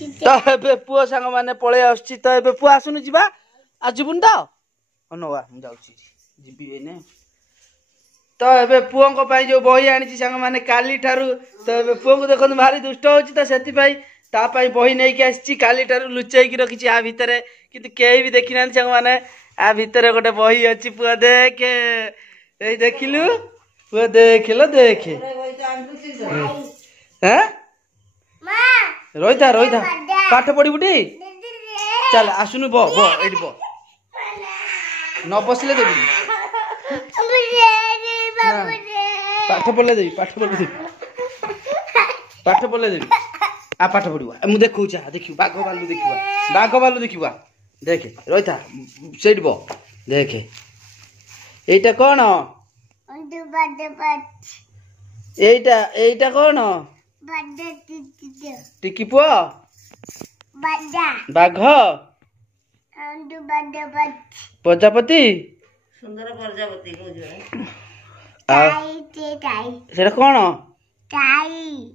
तो एबे पुओ सांग माने पळे आछी तो एबे पुओ आसुनु जिबा आ जिबुन तो अनवा हम जाउची जिबी एने तो एबे पुओ को पाई जो बही आनी सांग माने काली ठारू तो एबे पुओ को देखन भारी दुष्ट होची तो सेति पाई ता पाई बही नै के आछी काली ठारू लुचै की रखिची आ भितरे किंतु केही भी देखि नान सांग माने आ भितरे गोटे बही अछि पुओ देखे ए देखिलु पुओ देखिलो देखे हैं रोहिता रोहिता पाठ पढ़ी बुटी चल आसुनु बो बो एडी बो न बसले देबी पाठ पढ़ले देबी पाठ पढ़ले देबी आ पाठ पढ़िबा मु देखौ छा देखियो बाघ बालू देखिबा देखे रोहिता सेड बो देखे एटा कोन एटा एटा कोन टिकी पुआ बाघ प्रजापति सुंदर प्रजापति सेटा कोन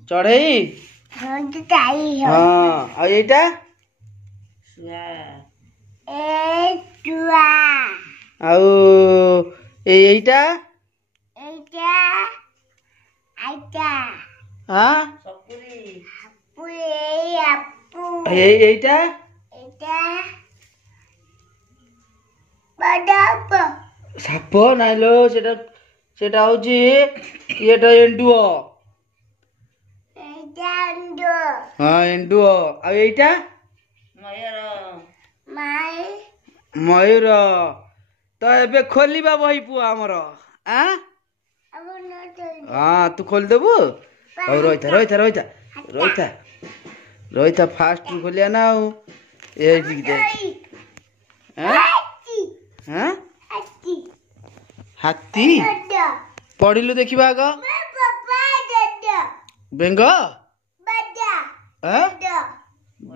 चढ़ई हाँ आ एटा आउ एटा हाँ एटा साप नाइलो सेटा सेटा होची एटा एंडुओ हाँ एंडुओ आ एटा मयूर तो एबे खोलिबा बही पुआ हमर आ हाँ तू खोल देबू और रोहिता रोहिता रोहिता रोहिता रोहिता फास्ट खोलिया ना ए देख हैं हाथी पढ़िलु देखिबा आग बेंग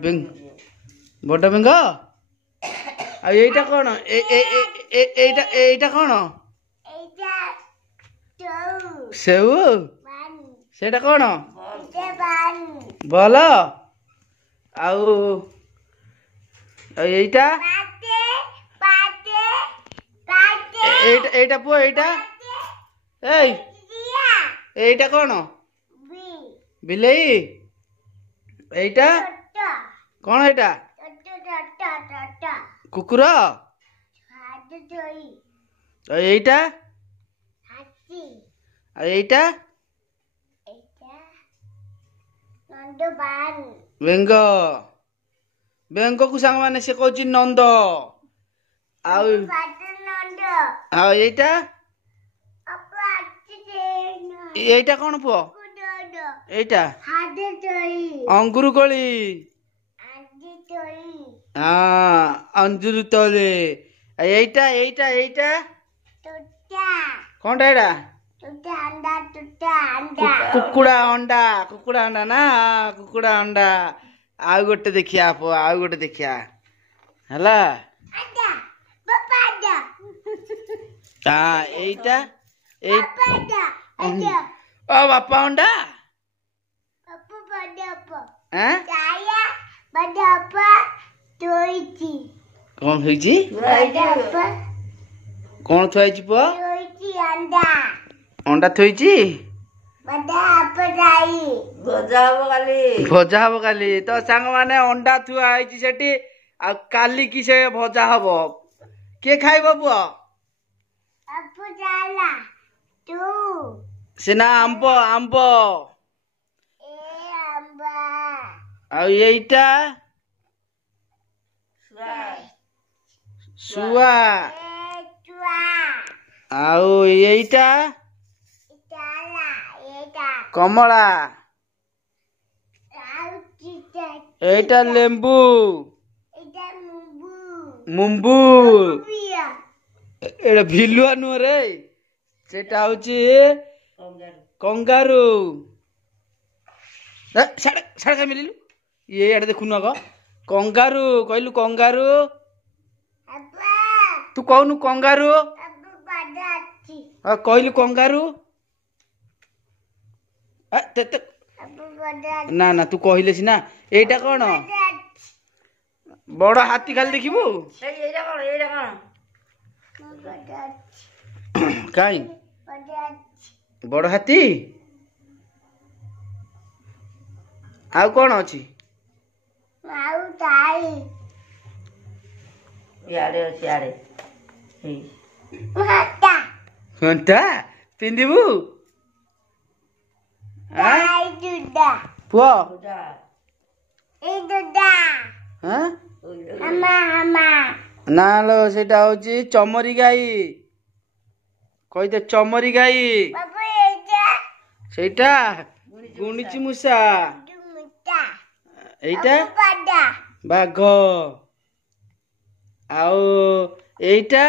बेंग बड़ा बेंग आ एटा कोन एटा एटा कोन सेउ सेटा कोन बल आउ एटा एटा पुआ एटा एटा कोन बिलेई एटा कोन एटा कुकुर एटा एटा बेंग बेंग को सांग माने से कहछि नंद आउ आउ एटा एटा कोन पुओ एटा अंगुर कोली हाँ अंजुर तले एटा एटा एटा कोन एटा कुकुड़ा अंडा ना कुकुड़ा अंडा आउ गोटे देखिया पो आउ गोटे देखिया हला हाँ एटा ओ बापा अंडा कौन होइची कौन थोइची पो अंडा थोइची भजा हब काली तो सांग माने अंडा थुआ आइची सेठी आ काली की से भजा हब के खाइबो पुओ सेना आंब आंब आ एटा सुआ आउ एटा कमला एटा लेंबू मुंबू एटा भिलुआ नु रे सेटा होची कंगारू साड़े साड़े का मिलिलु ये आड़े देखु न कंगारू कहलु कंगारू तू कहनु कंगारू कहलु कंगारू ना ना तू कहले सीना एटा कौन बड़ हाथी खाली देखिबू काई बड़ हाथी आउ कौन अछि घंटा पिंदिबू पुआ ना लो सेटा होची चमरी गाई कही दे चमरी गाई सेटा गुणिची मुसा एटा बाघ आओ एटा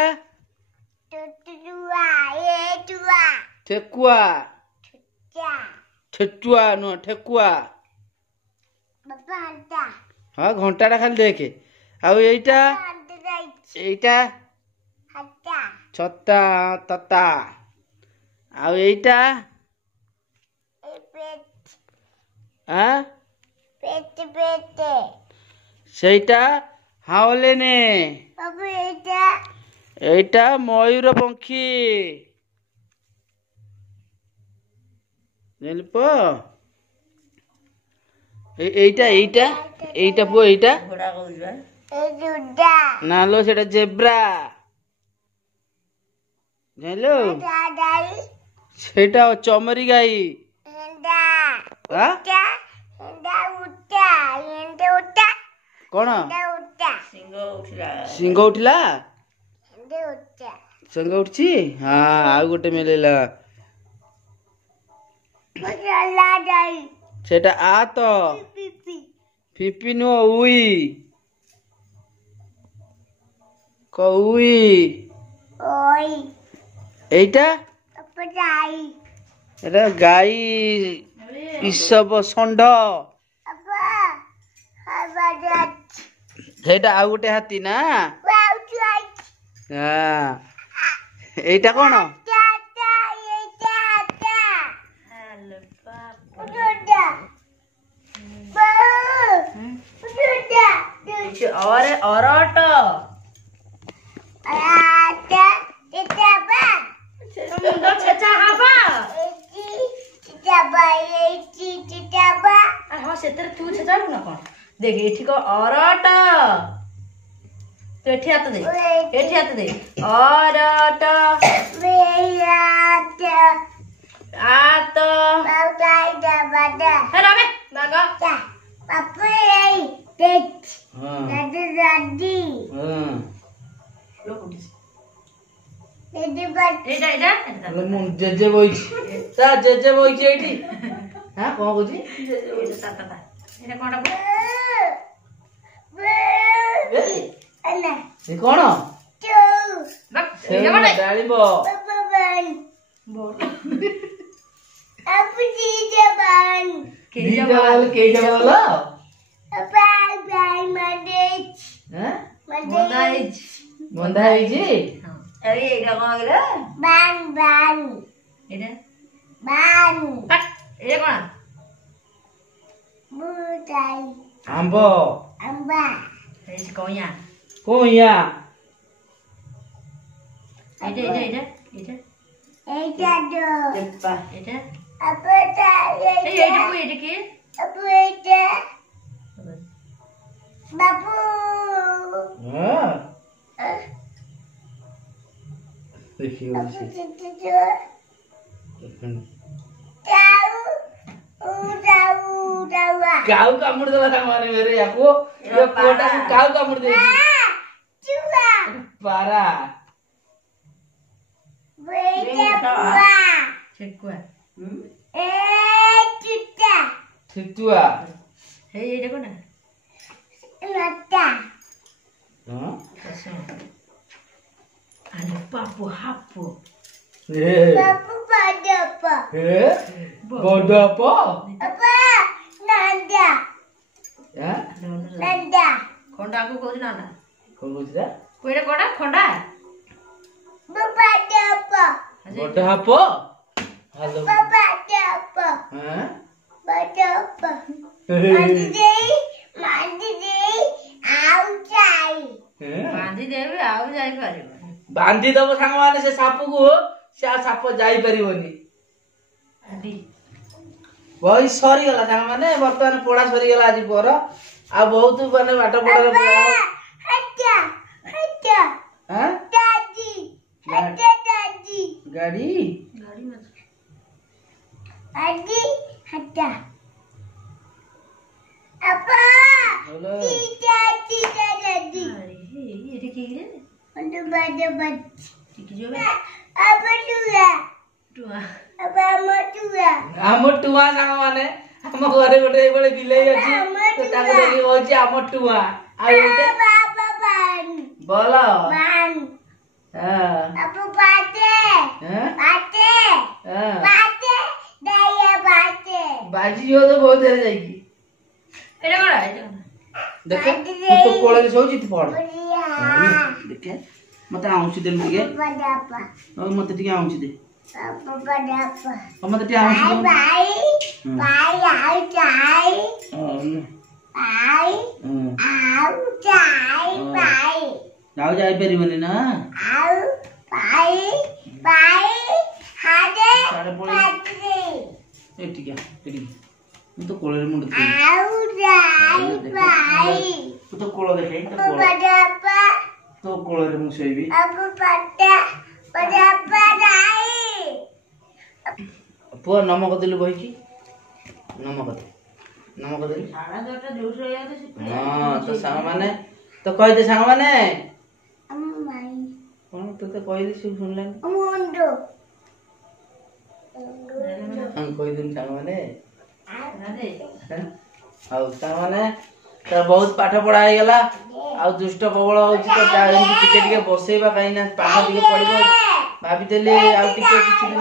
ठेकुआ ठेकुआ नो ठेकुआ हाँ घंटा खाली देखे आउ एटा एटा छत्ता तता आउ एटा हाँ सेटा हावले ने एटा मयूर पंखी जानिप एटा एटा एटा पुओ एटा ना लो सेटा जेब्रा जानिलो सेटा चमरी गाई कौन सिंह उठला सिंह उठी हाँ आउ गोटे मिलेला सेटा आ तो पिपी नो उई कउई एटा एटा गाई इसब षंढ सेटा आउ गोटे हाथी ना हाँ एटा कौन अरट मुंड छेचा हवा हाँ से तू छेचाबू ना कौन देख एठी को अरट तो एठी हाथ दे अरट आत जेजे बोई जेजे बोई एठी हाँ कौन कौची कौन डालिब बंधा आंब कोया कोया काउ कामुड़ देला सामान मेरे याको ये कोटा काउ कामुड़ दे पारा ठेकुआ हे ये देखो ना हां अरे पापू हापू पापू बडप्पा बडप्पा अपा नंदा खंडा को कहू ना कौन कहूला कोइरा कोडा खंडा बडप्पा हेलो बडप्पा हां बांधी दब सांग माने से साप को से साप जाई परिबनी बही सरी गला सांग माने वर्तमान पढ़ा सरी गला आज पर आ बहुत माने बाट पड़र गाड़ी आम टुआ सांग माने हम घरे गोटे एबळे बिलेई अछि तो ताको देखि होछि आम टुआ आ एटा बोलो हां अपु पाते बाजी हो तो बहुत देर जाएगी एटा बड़ा देख तू तो कोळे सोची तू पड़ देख मते आउची दे मते मते टिके आउची दे मते टिके आउची जाओ जाई परिबनी ना साडे पळे ए टिके मैं तो कोळे मुंड तू तो कोळे देखे तो कोळे रे मुसेबी पुआ नमक दिलु बही की नमक दिलु हां तो सांग माने तो कहि दे सांग माने कोन तो कहि दे सुनले मुंडो हम कहि दिन सांग माने आउ सांग माने तो बहुत पाठ पढ़ा है गला आ दुष्ट प्रबल होची तो टिके टिके बसेबा काई ना पाठ टिके पढ़िबो भाभी देले आ टिके किछि दिन